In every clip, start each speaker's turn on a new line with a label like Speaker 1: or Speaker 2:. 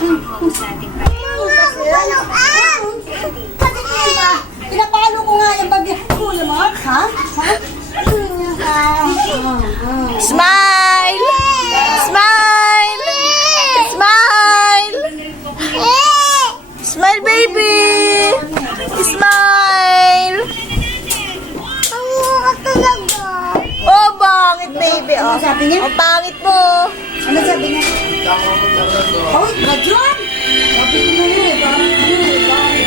Speaker 1: pagkakataon sa ating pamilya. Pinapalo ko nga yung babihan ko, yung mga ha?
Speaker 2: Smile! Smile! Smile! Smile, baby! Smile! Oh, bangit, baby. Oh,
Speaker 1: ano
Speaker 2: ang pangit mo.
Speaker 1: Ano sabi niya?
Speaker 3: Hoy,
Speaker 1: Kadyon! Sabi ko na yun, eh, parang ano eh, parang...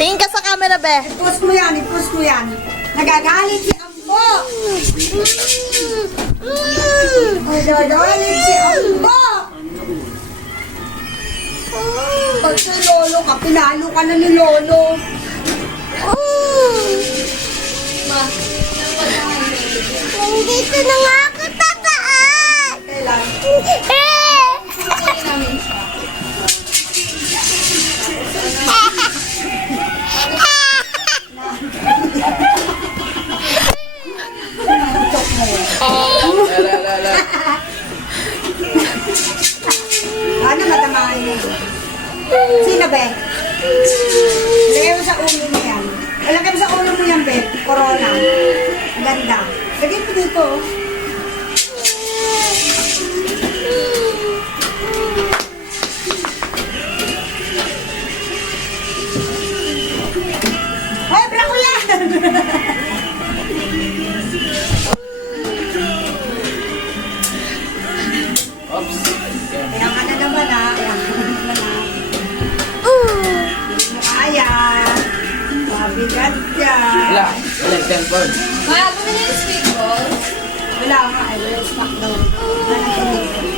Speaker 2: Tingin ka sa camera, be.
Speaker 1: I-post mo yan, i-post mo yan. Nagagalit si Ambo! Nagagalit si Ambo!
Speaker 2: Pag
Speaker 1: si Lolo ka, pinalo ka na ni Lolo.
Speaker 2: Nandito
Speaker 1: Ano matamahan niya? Sino, Be? Lagay mo sa ulo mo yan. Lagay mo sa ulo mo yan, Be. Corona. Ganda. Lagay mo dito. oh. Hoy, bra ko yan! Mabigat yan. Wala.
Speaker 3: Wala yung cellphone.
Speaker 4: Ma, bumili ng speedball.
Speaker 1: Wala nga eh. Wala yung smackdown. Wala nang tinigil.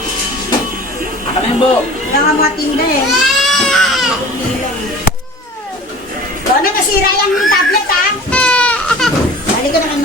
Speaker 3: Kami bo. Wala
Speaker 1: nga mga tinda eh. Doon na nasira yan yung tablet ah. Balik ko na kay